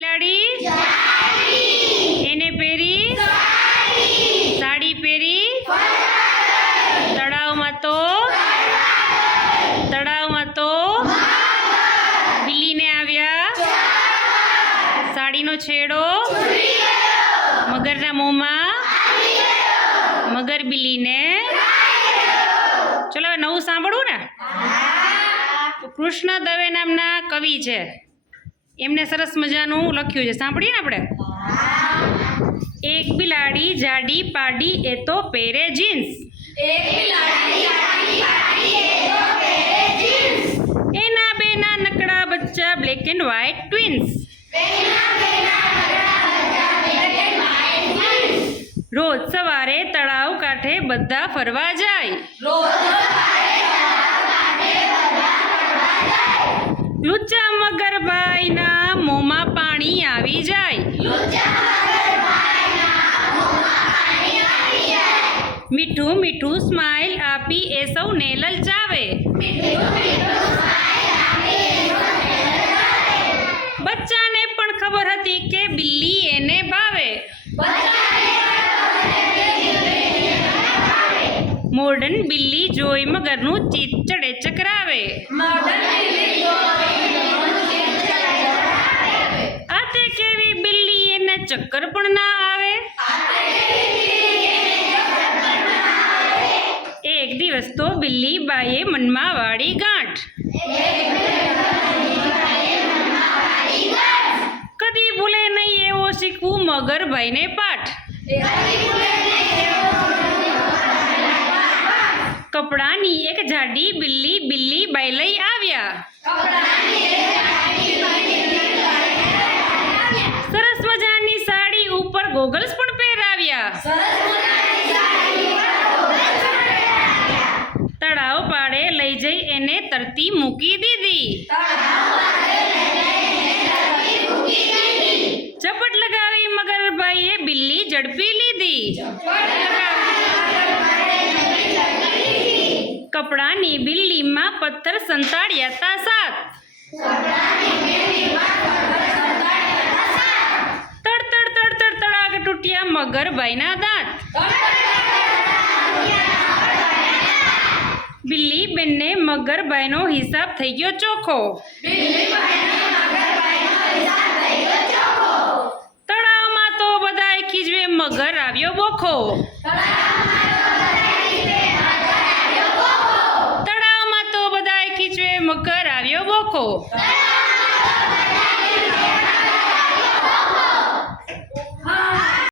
બિલાડી એને પહેરી સાડી પહેરી તળાવમાં તો બિલ્લીને આવ્યા સાડીનો છેડો મગરના મોંમાં મગર બિલ્લીને. ચલો નવું સાંભળવું ને. કૃષ્ણ દવે નામના કવિ છે, એમને સરસ મજાનું લખ્યું છે, સાંભળીએ ને આપણે. એક બિલાડી જાડી પાડી એ તો પહેરે જીન્સ, એના બે નાનકડા બચ્ચા બ્લેક એન્ડ વ્હાઇટ ટ્વિન્સ. રોજ સવારે તળાવ કાંઠે બધા ફરવા જાય, લુચ્ચા મગરભાઈના મોંમાં પાણી આવી જાય. મીઠું મીઠું સ્માઇલ આપી એ સૌને લલચાવે, બચ્ચાને પણ ખબર હતી કે બિલ્લી એને ભાવે. મોડર્ન બિલ્લી જોઈ મગરનું ચિત્ત ચડે ચકરાવે, આ તે કેવી બિલ્લી એને ચક્કર પણ ના આવે. એક દિવસ તો બિલ્લી બાઈએ મનમાં વાળી ગાંઠ, કદી ભૂલે નહીં એવો શીખવું મગરભાઈને પાઠ. કપડાની એક જાડી બિલ્લી બિલ્લી બાઈ લઈ આવ્યા, સરસ મજાની સાડી ઉપર ગોગલ્સ પણ પહેરાવ્યા. તળાવ પાડે લઈ જઈ એને તરતી મૂકી દીધી, ઝપટ લગાવી મગરભાઈએ બિલ્લી ઝડપી લીધી. કપડાની બિલ્લીમાં પથ્થર સંતાડ્યા તા સાત, તડ તડાક તૂટ્યા મગરભાઈના દાંત. બિલ્લી બેનને મગરભાઈનો હિસાબ થઈ ગયો ચોખ્ખો, તળાવમાં તો બધાય ખીજવે મગર આવ્યો બોખો. મગર આવ્યો બોખો.